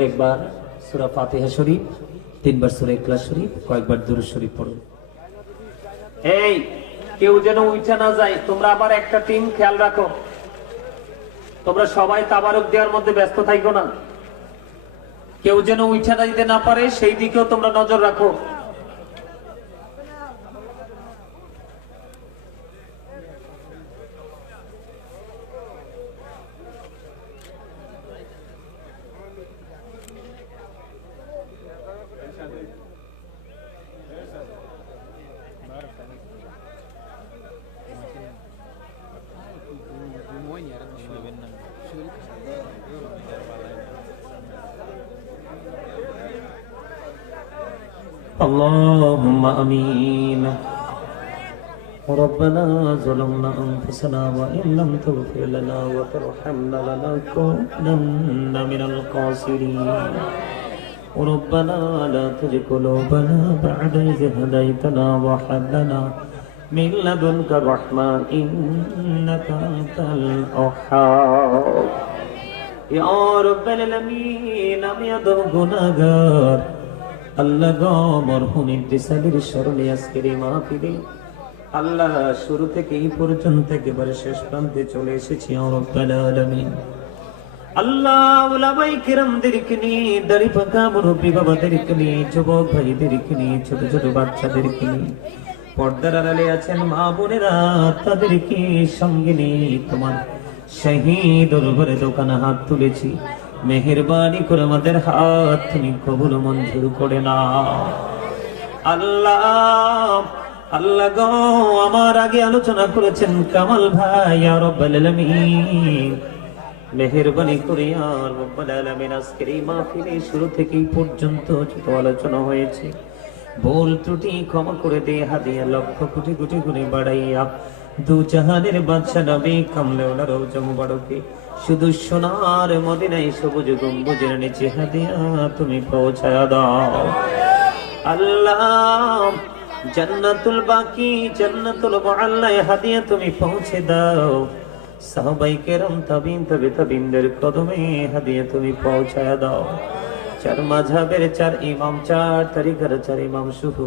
একবার সুরা ফাতেহা শরীফ, তিনবার সুরা শরীফ, কয়েকবার দুরু শরীফ পড়ুন। এই, কেউ যেন উঠে না যায়, তোমরা আবার একটা টিম খেয়াল রাখো। তোমরা সবাই তাবারক দেওয়ার মধ্যে ব্যস্ত থাকো না। কেউ যেন উঠে না দিতে না পারে, সেই দিকেও তোমরা নজর রাখো। اللهم امين ربنا ظلمنا انفسنا وان لم تغفر لنا وترحمنا لنكونن من الخاسرين ربنا لا تزغ قلوبنا بعد إذ هديتنا وهب لنا من لدنك رحمة إنك أنت الوهاب يا رب العالمين আমি আদম গুনাহগার আল্লাহ গো মরহুম স্মরণে আজকের এই মাহফিলে আল্লাহ শুরু থেকে এই পর্যন্ত একেবারে শেষ প্রান্তে চলে এসেছি রব্বাল আলামিন। আল্লাহ নিয়ে বাবাদেরকে নিয়ে নিয়ে, ছোট ছোট আছেন তাদেরকে সঙ্গে নিয়ে তোমার শহীদ দরবারে দোকানে হাত তুলেছি। মেহেরবানি করে আমাদের হাত তুমি কবুল মঞ্জুর করে না আল্লাহ আল্লাহ গো, আমার আগে আলোচনা করেছেন কামাল ভাই আর মেহেরবানি করে আর রব্বাল আলামিন আজকের এই মাহফিলে শুরু থেকে পর্যন্ত যত আলোচনা হয়েছে, ভুল ত্রুটি ক্ষমা করে দে, হাদিয়া লক্ষ কোটি কোটি গুণে বাড়াইয়া। দু জাহানের বাদশা নবী কামলে ওনার রোজা মুবারকে শুধু সোনার মদিনায় সবুজ গম্বুজের নিচে হাদিয়া তুমি পৌঁছায়া দাও। আল্লাহ, জান্নাতুল বাকি, জান্নাতুল মুআল্লায় হাদিয়া তুমি পৌঁছে দাও। সাহাবাই কেরাম, তাবিন, তবে তাবিনদের কদমে হাদিয়া তুমি পৌঁছায় দাও। চার মাঝাবের চার ইমাম, চার তারিখার চার ইমাম শুধু।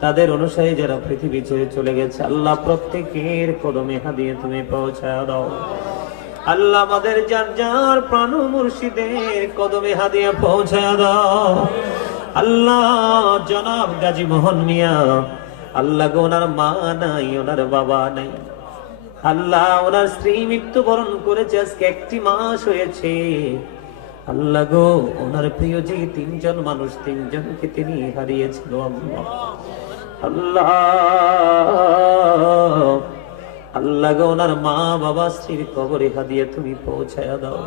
তাদের অনুসারী যারা পৃথিবী ছেড়ে চলে গেছে, আল্লাহ প্রত্যেকের কদমে হাদিয়ে তুমি পৌঁছায় দাও। আল্লাহ আমাদের যার যার প্রাণ মুর্শিদের কদমে হাদিয়ে পৌঁছায় আল্লাহ জনাব গাজী মোহন মিয়া, আল্লাহ গো ওনার মা নাই, ওনার বাবা নাই। আল্লাহ ওনার স্ত্রী মৃত্যুবরণ করেছে, আজকে একটি মাস হয়েছে। আল্লাহ গো ওনার প্রিয় যে তিনজন মানুষ, তিনজনকে তিনি হারিয়েছিল আল্লাহ। আল্লাহ আল্লাহ ওনার মা বাবা স্ত্রীর কবরে হাদিয়ে তুমি পৌঁছায় দাও।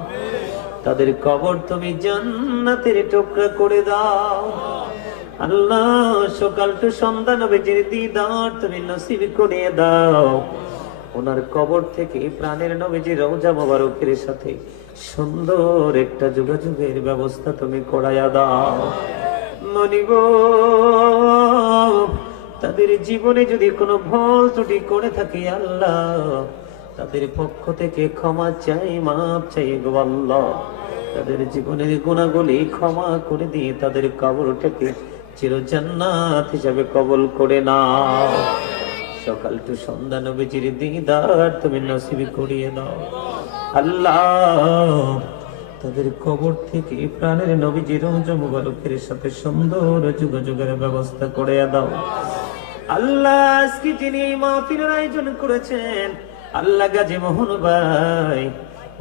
তাদের কবর তুমি জান্নাতের টুকরা করে দাও। আল্লাহ, সকাল টু সন্ধ্যা নবীজির দিদার তুমি নসিব করে দাও। ওনার কবর থেকে প্রাণের নবীজি রওজা মোবারকের সাথে সুন্দর একটা যোগাযোগের ব্যবস্থা তুমি করাইয়া দাও। মনিব তাদের জীবনে যদি কোনো ভুল ত্রুটি করে থাকি আল্লাহ, তাদের পক্ষ থেকে ক্ষমা চাই মাপ চাই গো আল্লাহ। তাদের জীবনের গুণাগুলি ক্ষমা করে দিয়ে তাদের কবরটাকে চির জান্নাত হিসাবে কবল করে না সকাল টু সন্ধ্যা নবীজির দিদার তুমি নসিবি করিয়ে দাও আল্লাহ, তাদের কবর থেকে প্রাণের নবীজির মুবারকের সাথে সুন্দর যোগাযোগের ব্যবস্থা করে দাও। আল্লাহ আজকে যিনি এই মাহফিলের আয়োজন করেছেন, আল্লাহ গাজী মোহন ভাই,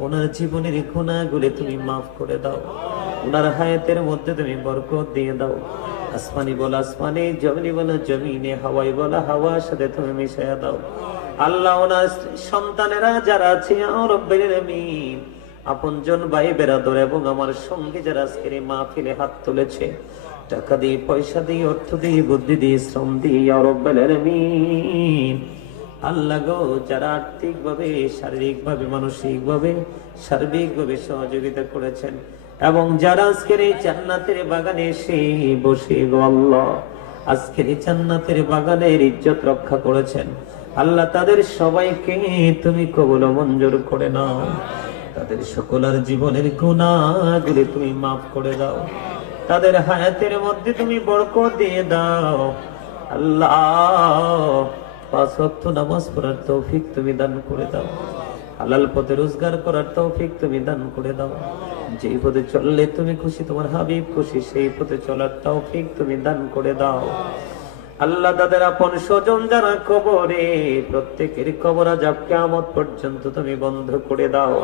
ওনার জীবনের গুণাগুলি তুমি মাফ করে দাও। ওনার হায়াতের মধ্যে তুমি বরকত দিয়ে দাও। আসমানি বলা আসমানি, জমিনি বলা জমিনে হাওয়াই বলা হাওয়ার সাথে তুমি মিশাইয়া দাও। আল্লাহ ওনার সন্তানেরা যারা আছে আপনজন ভাই বেরাদর এবং আমার সঙ্গে যারা আজকের এই মাহফিলে হাত তুলেছে টাকা দিয়ে, পয়সা দিয়ে, অর্থ দিয়ে, বুদ্ধি দিয়ে, শ্রম দিয়ে আল্লাহ গো, যারা আর্থিক ভাবে শারীরিক ভাবে সহযোগিতা করেছেন এবং যারা আজকের এই জান্নাতের বাগানে এসে বসে গো আল্লাহ, আজকের এই জান্নাতের বাগানের ইজ্জত রক্ষা করেছেন, আল্লাহ তাদের সবাইকে তুমি কবল মঞ্জুর করে নাও। তাদের সকলের জীবনের গুণাগুলি তুমি মাফ করে দাও। তাদের হায়াতের মধ্যে তুমি বরকত দিয়ে দাও। আল্লাহ, পাঁচ নামাজ পড়ার তৌফিক তুমি দান করে দাও। হালাল পথে রোজগার করার তৌফিক তুমি দান করে দাও। যেই পথে চললে তুমি খুশি, তোমার হাবিব খুশি, সেই পথে চলার তৌফিক তুমি দান করে দাও। আল্লাহ, তাদের আপন স্বজন যারা কবরে, প্রত্যেকের কবর আজাব কেমত পর্যন্ত তুমি বন্ধ করে দাও।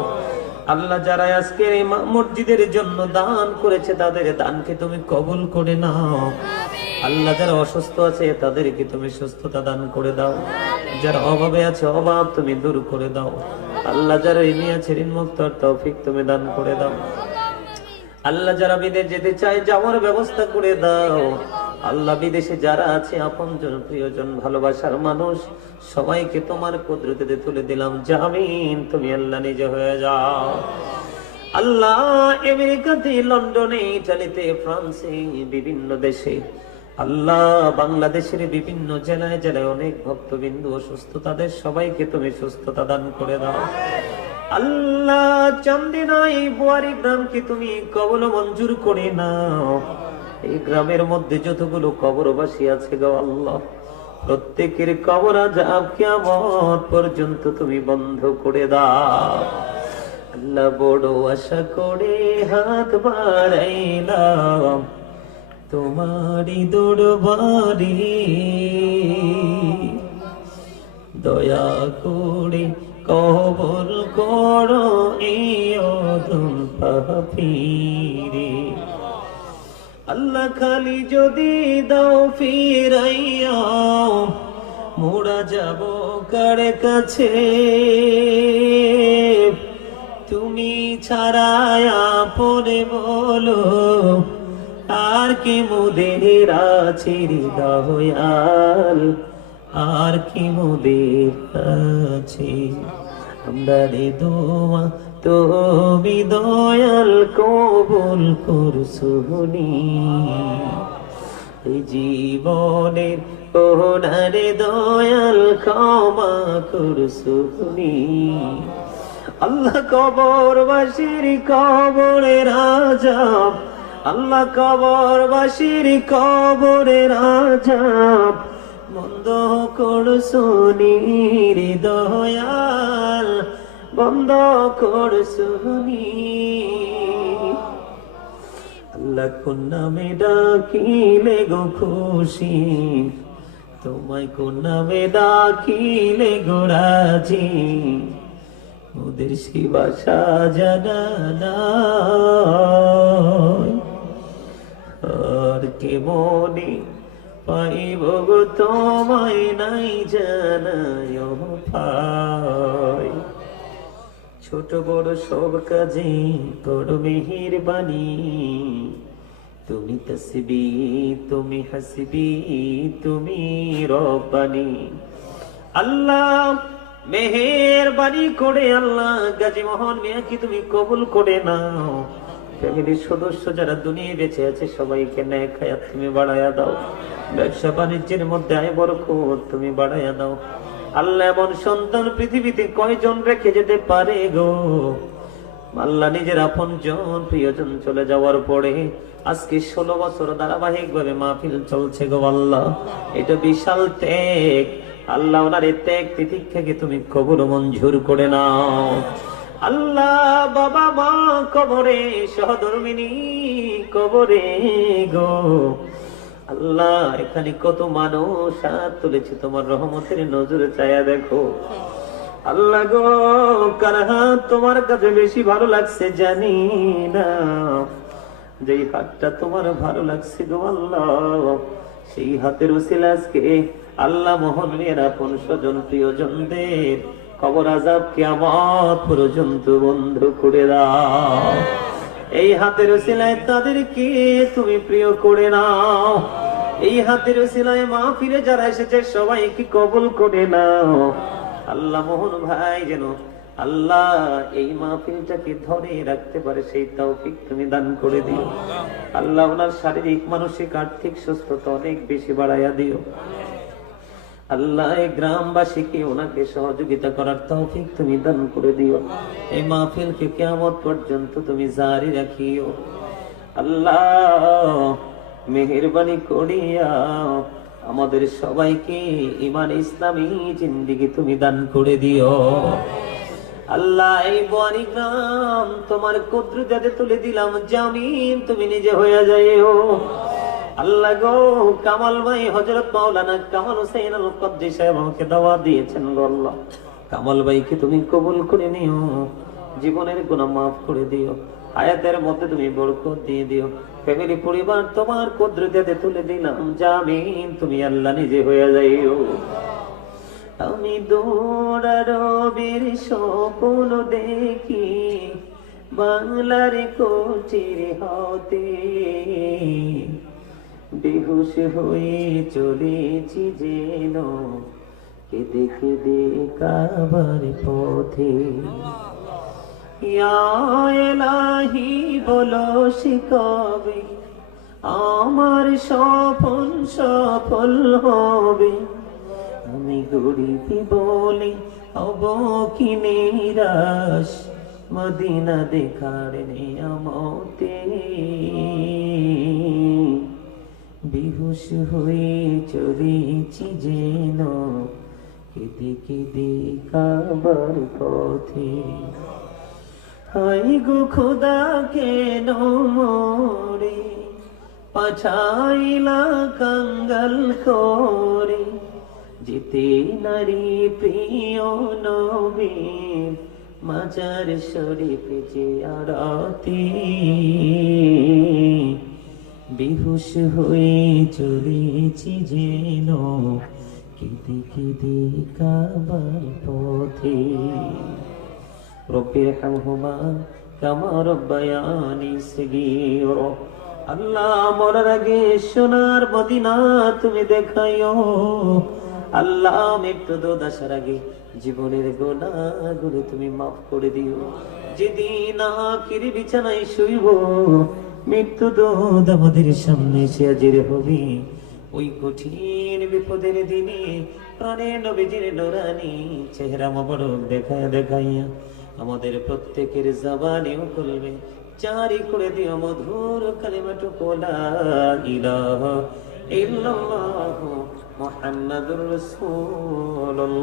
আল্লাহ যারা আজকের এই মসজিদের জন্য দান করেছে, তাদের দানকে তুমি কবুল করে নাও। আল্লাহ যারা অসুস্থ আছে, তাদেরকে তুমি সুস্থতা দান করে দাও। যারা অভাবে আছে, অভাব তুমি দূর করে দাও। আল্লাহ যারা ঋণী আছে, ঋণ মুক্ত তৌফিক তুমি দান করে দাও। আল্লাহ যারা বিদেশ যেতে চায়, যাওয়ার ব্যবস্থা করে দাও। আল্লাহ বিদেশে যারা আছে, আপনজন, প্রিয়জন, ভালোবাসার মানুষ, সবাইকে তোমার কুদরতিতে তুলে দিলাম। জামিন তুমি আল্লাহ নিজে হয়ে যাও। আল্লাহ আমেরিকাতে লন্ডনে, ইটালিতে, ফ্রান্সে, বিভিন্ন দেশে, আল্লাহ বাংলাদেশের বিভিন্ন জেলায় জেলায় অনেক ভক্তবিন্দু অসুস্থ, তাদের সবাইকে তুমি সুস্থতা দান করে দাও। আল্লাহ চান্দিনাই বোয়ারি গ্রামকে তুমি কবল মঞ্জুর করে নাও। এই গ্রামের মধ্যে যতগুলো কবরবাসী আছে গো আল্লাহ, প্রত্যেকের কবর আজাব কিয়ামত পর্যন্ত তুমি বন্ধ করে দাও। আল্লাহ বড় আশা করে হাত বাড়াইলাম তোমারই দরবারে। দয়া করে কবল করো এই পাপিরে আল্লাহ খালি যদি দাও ফিরাইয়া মোড়া যাব কার কাছে? তুমি ছাড়ায়া পরে বলো, আর কি মুদের আছে দয়াল? আর কি মুদের আছে আমরা রে দোয়া তুমি দয়াল কবুল করছুনি জীবনের ওনারে দয়াল ক্ষমা করছুনি আল্লাহ কবর বাসির কবরে রাজা আল্লাহ কবর বাসির কবরে রাজা বন্ধ কর সোনির দয়াল। বন্ধ কর সোনি আল্লাহ কোন নামে ডাকিলে গো খুশি। তোমায় কোন নামে ডাকিলে গো রাজি। ওদের শিবা সাজানা নাই। আর কে মনে পাইব গো তোমায় নাই জানায় পাই ছোট বড় সব কাজে বড় মেহের বাণী তুমি তসবি, তুমি হাসবি, তুমি রব্বানি। আল্লাহ মেহের বাণী করে আল্লাহ গাজী মোহন মিয়াকে তুমি কবুল করে নাও। ফ্যামিলির সদস্য যারা দুনিয়ায় বেঁচে আছে, সবাইকে ন্যায় খায়াত তুমি বাড়াইয়া দাও। ব্যবসা বাণিজ্যের মধ্যে আয় বরকত তুমি বাড়াইয়া দাও। আল্লাহ এমন সন্তান পৃথিবীতে কয়জন রেখে যেতে পারে গো? আল্লাহ নিজের আপন জন, প্রিয়জন চলে যাওয়ার পরে আজকে ষোলো বছর ধারাবাহিক ভাবে মাহফিল চলছে গো আল্লাহ। এটা বিশাল ত্যাগ। আল্লাহ ওনার এই ত্যাগ তিতিক্ষাকে তুমি কবর মঞ্জুর করে নাও। আল্লাহ বাবা মা কবরে, সহধর্মিনী কবরে গো। আল্লাহ এখানে কত মানুষ হাত তুলেছে, তোমার রহমতের নজরে চায়া দেখো। আল্লাহ গো, কার হাত তোমার কাছে বেশি ভালো লাগছে জানি না। যেই হাতটা তোমার ভালো লাগছে গো আল্লাহ, সেই হাতের উসিলা আজকে আল্লাহ মোহন মেয়ের আপন স্বজন, প্রিয়জনদের কবর আজাব কিয়ামত পর্যন্ত বন্ধ করে দাও। এই হাতের উসিলায় তাদেরকে তুমি প্রিয় করে নাও। এই হাতের উসিলায় মা ফিরে যারা এসেছে, সবাইকে কবুল করে নাও। আল্লাহ মোহন ভাই যেন আল্লাহ এই মাহফিলটাকে ধরে রাখতে পারে, সেই তৌফিক তুমি দান করে দিও। আল্লাহ ওনার শারীরিক, মানসিক, আর্থিক সুস্থতা অনেক বেশি বাড়াইয়া দিও। আল্লাহ গ্রামবাসীকে ওনাকে সহযোগিতা করার তৌফিক তুমি দান করে দিও। এই মাহফিলকে কেমত পর্যন্ত তুমি জারি রাখিও। আল্লাহ, মেহেরবানি করিয়া আমাদের সবাইকে ইমান ইসলামী জিন্দিগি তুমি দান করে দিও। আল্লাহ, এই বোয়ারি গ্রাম তোমার কুদরতে তুলে দিলাম, জামিন তুমি নিজে হয়ে যাইও। আল্লাহ গো, কামাল ভাই হজরত মাওলানা কামাল হোসেন আল কদ্দি সাহেব আমাকে দাওয়া দিয়েছেন আল্লাহ। কামাল ভাইকে তুমি কবুল করে নিও, জীবনের গুনাহ মাফ করে দিও, আয়াতের মধ্যে তুমি বরকত দিয়ে দিও। ফ্যামিলি, পরিবার, তোমার কুদরতে তুলে দিলাম জামিন তুমি আল্লাহ নিজে হয়ে যাইও। আমি দৌড়ারবের স্বপ্ন দেখি, বাংলার কোচির হতে। বেহুশ হয়ে চলেছি যেন। কেঁদে কেঁদে কাবার পথে। ইয়া এলাহি, বলো শিখাবে আমার সফল সফল হবে। আমি গরিব বলে হব কি নিরাশ। মদিনা দেখার নিয়ামতে। বিহুশ হয়ে চলেছি যেন কেঁদে কেঁদে কাবার পথে। হাই গো খোদা, কেন মোরে? পাছাইলা কাঙ্গাল করে। যেতে নারী প্রিয় নবীন মাজার শরীফ যে আরতি। বিহুশ হয়ে চলেছি যেন কেঁদে কেঁদে কাবার পথে। রব্বি রহমহুমা, কামা রব্বায়ানি সগীরা। আল্লাহ মরার আগে সোনার মদিনা তুমি দেখাইও। আল্লাহ মৃত্যু দোদাসার আগে জীবনের গোনাগুলো তুমি মাফ করে দিও। যেদিন আখিরি বিছানায় শুইব মৃত্যু দোদ আমাদের সামনে সে হাজির হবে। ওই কঠিন বিপদের দিনে প্রাণের নবীজির নোরানি চেহারা মোবারক দেখায় দেখাইয়া আমাদের প্রত্যেকের জবানেও করবে জারি করে দিও মধুর কালিমাটুকু, লা ইলাহা ইল্লাল্লাহু মুহাম্মাদুর রাসূলুল্লাহ।